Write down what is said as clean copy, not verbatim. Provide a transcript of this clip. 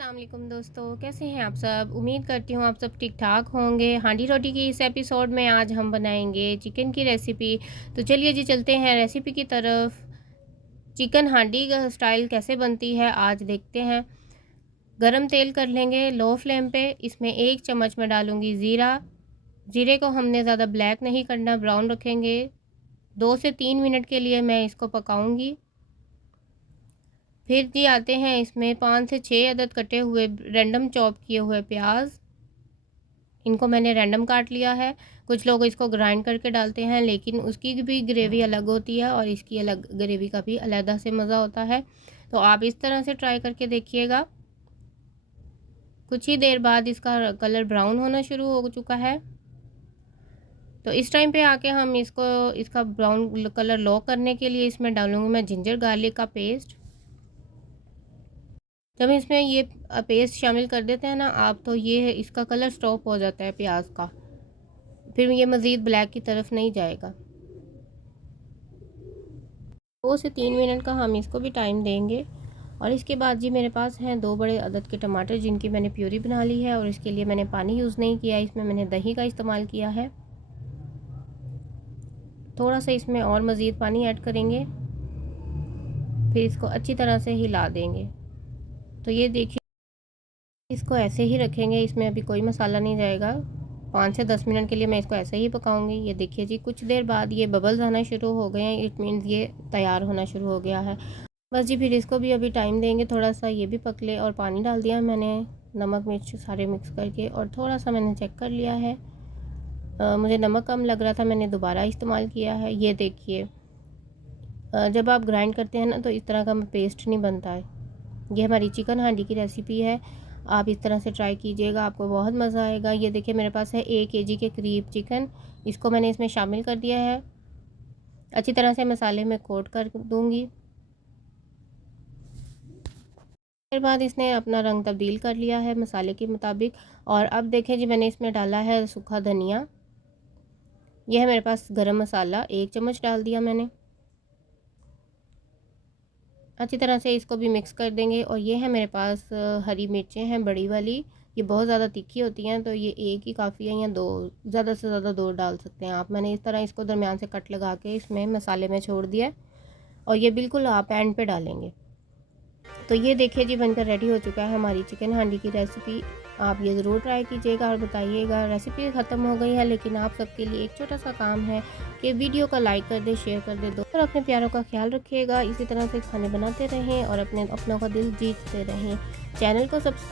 अस्सलाम वालेकुम दोस्तों, कैसे हैं आप सब। उम्मीद करती हूँ आप सब ठीक ठाक होंगे। हांडी रोटी की इस एपिसोड में आज हम बनाएंगे चिकन की रेसिपी। तो चलिए जी चलते हैं रेसिपी की तरफ। चिकन हांडी का स्टाइल कैसे बनती है आज देखते हैं। गरम तेल कर लेंगे लो फ्लेम पे। इसमें 1 चम्मच में डालूँगी ज़ीरा। ज़ीरे को हमने ज़्यादा ब्लैक नहीं करना, ब्राउन रखेंगे। 2 से 3 मिनट के लिए मैं इसको पकाऊँगी। फिर जी आते हैं इसमें 5 से 6 अदद कटे हुए रैंडम चॉप किए हुए प्याज। इनको मैंने रैंडम काट लिया है। कुछ लोग इसको ग्राइंड करके डालते हैं, लेकिन उसकी भी ग्रेवी अलग होती है और इसकी अलग ग्रेवी का भी अलहदा से मज़ा होता है। तो आप इस तरह से ट्राई करके देखिएगा। कुछ ही देर बाद इसका कलर ब्राउन होना शुरू हो चुका है। तो इस टाइम पे आके हम इसका ब्राउन कलर लो करने के लिए इसमें डालूँगी मैं जिंजर गार्लिक का पेस्ट। जब इसमें ये पेस्ट शामिल कर देते हैं ना आप, तो ये इसका कलर स्टॉप हो जाता है प्याज का, फिर ये मज़ीद ब्लैक की तरफ नहीं जाएगा। 2 से 3 मिनट का हम इसको भी टाइम देंगे। और इसके बाद जी मेरे पास हैं 2 बड़े अदद के टमाटर, जिनकी मैंने प्यूरी बना ली है। और इसके लिए मैंने पानी यूज़ नहीं किया, इसमें मैंने दही का इस्तेमाल किया है। थोड़ा सा इसमें और मज़ीद पानी ऐड करेंगे, फिर इसको अच्छी तरह से हिला देंगे। तो ये देखिए, इसको ऐसे ही रखेंगे, इसमें अभी कोई मसाला नहीं जाएगा। 5 से 10 मिनट के लिए मैं इसको ऐसे ही पकाऊंगी। ये देखिए जी, कुछ देर बाद ये बबल्स आना शुरू हो गए हैं, इट मीन्स ये तैयार होना शुरू हो गया है। बस जी फिर इसको भी अभी टाइम देंगे, थोड़ा सा ये भी पक ले। और पानी डाल दिया मैंने, नमक मिर्च सारे मिक्स करके, और थोड़ा सा मैंने चेक कर लिया है। मुझे नमक कम लग रहा था, मैंने दोबारा इस्तेमाल किया है। ये देखिए, जब आप ग्राइंड करते हैं ना तो इस तरह का पेस्ट नहीं बनता है। ये हमारी चिकन हांडी की रेसिपी है, आप इस तरह से ट्राई कीजिएगा, आपको बहुत मज़ा आएगा। ये देखिए मेरे पास है 1 kg के करीब चिकन, इसको मैंने इसमें शामिल कर दिया है। अच्छी तरह से मसाले में कोट कर दूंगी। फिर बाद इसने अपना रंग तब्दील कर लिया है मसाले के मुताबिक। और अब देखें जी, मैंने इसमें डाला है सूखा धनिया। यह है मेरे पास गरम मसाला, 1 चम्मच डाल दिया मैंने। अच्छी तरह से इसको भी मिक्स कर देंगे। और ये है मेरे पास हरी मिर्चें हैं बड़ी वाली, ये बहुत ज़्यादा तीखी होती हैं, तो ये 1 ही काफ़ी है, या 2, ज़्यादा से ज़्यादा 2 डाल सकते हैं आप। मैंने इस तरह इसको दरमियान से कट लगा के इसमें मसाले में छोड़ दिया, और ये बिल्कुल आप एंड पे डालेंगे। तो ये देखिए जी, बनकर रेडी हो चुका है हमारी चिकन हांडी की रेसिपी। आप ये ज़रूर ट्राई कीजिएगा और बताइएगा। रेसिपी ख़त्म हो गई है, लेकिन आप सबके लिए एक छोटा सा काम है कि वीडियो को लाइक कर दे, शेयर कर दे, और अपने प्यारों का ख्याल रखिएगा। इसी तरह से खाने बनाते रहें और अपनों का दिल जीतते रहें। चैनल को सब्सक्राइब